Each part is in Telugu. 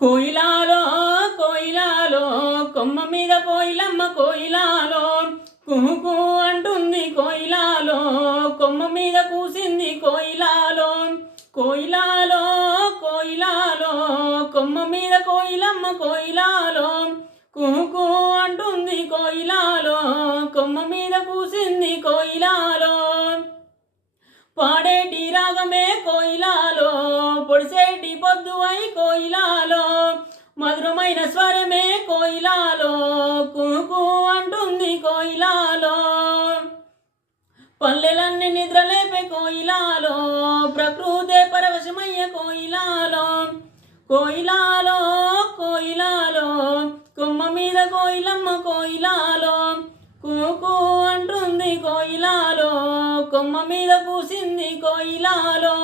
కోయిలాలో కోయిలాలో కొమ్మ మీద కోయిలమ్మ కోయిలాలో కుహుకు అంటుంది కోయిలాలో కొమ్మ మీద కూసింది కోయిలాలో కోయిలాలో కోయిలాలో కొమ్మ మీద కోయిలమ్మ కోయిలాలో కుహుకు అంటుంది కోయిలాలో కొమ్మ మీద కూసింది కోయిలాలో పాడేటి రాగమే కోయిలాలో పొడిసేటి పొద్దువై కోయిలాలో మధురమైన స్వరమే కోయిలాలో కుహుకు అంటుంది కోయిలాలో పల్లెలన్నీ నిద్రలేపే కోయిలాలో ప్రకృతే పరవశమయ్య కోయిలాలో కోయిలాలో కోయిలాలో కొమ్మ మీద కోయిలమ్మ కోయిలాలో కుహుకు అంటుంది కోయిలాలో కొమ్మ మీద కూసింది కోయిలాలో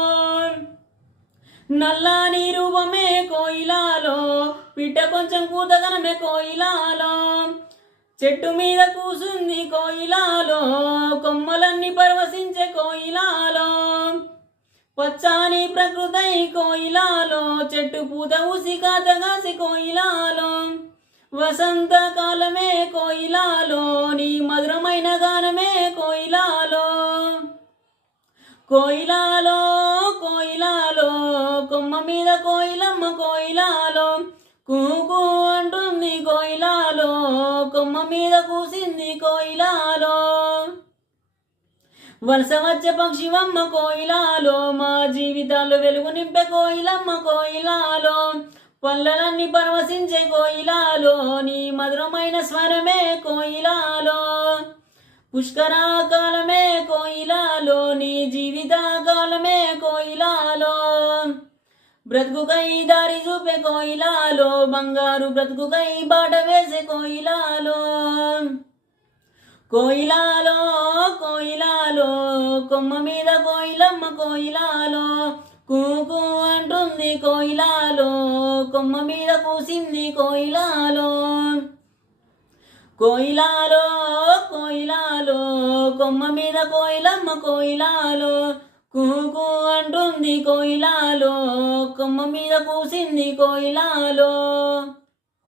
నల్లని రూపమే కోయిలాలో పిట్ట కొంచెం కూతగనమే కోయిలాలో చెట్టు మీద కూసుంది కోయిలాలో కొమ్మలన్నీ పరవశించే కోయిలాలో పచ్చాని ప్రకృతి కోయిలాలో చెట్టు పూత ఊసి కాతగాసి కోయిలాలో వసంత కాలమే కోయిలాలో నీ మధురమైన గానమే కోయిలాలో కోయిలాలో కోయిలాలో కొమ్మ మీద కోయిలమ్మ కోయిలాలో కుహుకు అంటుంది కోయిలాలో కొమ్మ మీద కూసింది కోయిలాలో వలస వచ్చే పక్షివమ్మ కోయిలాలో మా జీవితాల్లో వెలుగు నింపే కోయిలమ్మ కోయిలాలో పల్లెలన్నీ పరవశించే కోయిలాలో నీ మధురమైన స్వరమే కోయిలాలో పుష్కరాకాలమే కోయిలాలో నీ జీవితకాలమే కోయిలాలో బ్రతుకుకై దారి చూపే కోయిలాలో బంగారు బ్రతుకుకై బాట వేసే కోయిలాలో కోయిలాలో కోయిలాలో కొమ్మ మీద కోయిలమ్మ కోయిలాలో కుహుకు అంటుంది కోయిలాలో కొమ్మ మీద కూసింది కోయిలాలో కోయిలాలో కోయిలాలో కొమ్మ మీద కోయిలమ్మ కోయిలాలో కుహుకు అంటుంది కోయిలాలో కొమ్మ మీద కూసింది కోయిలాలో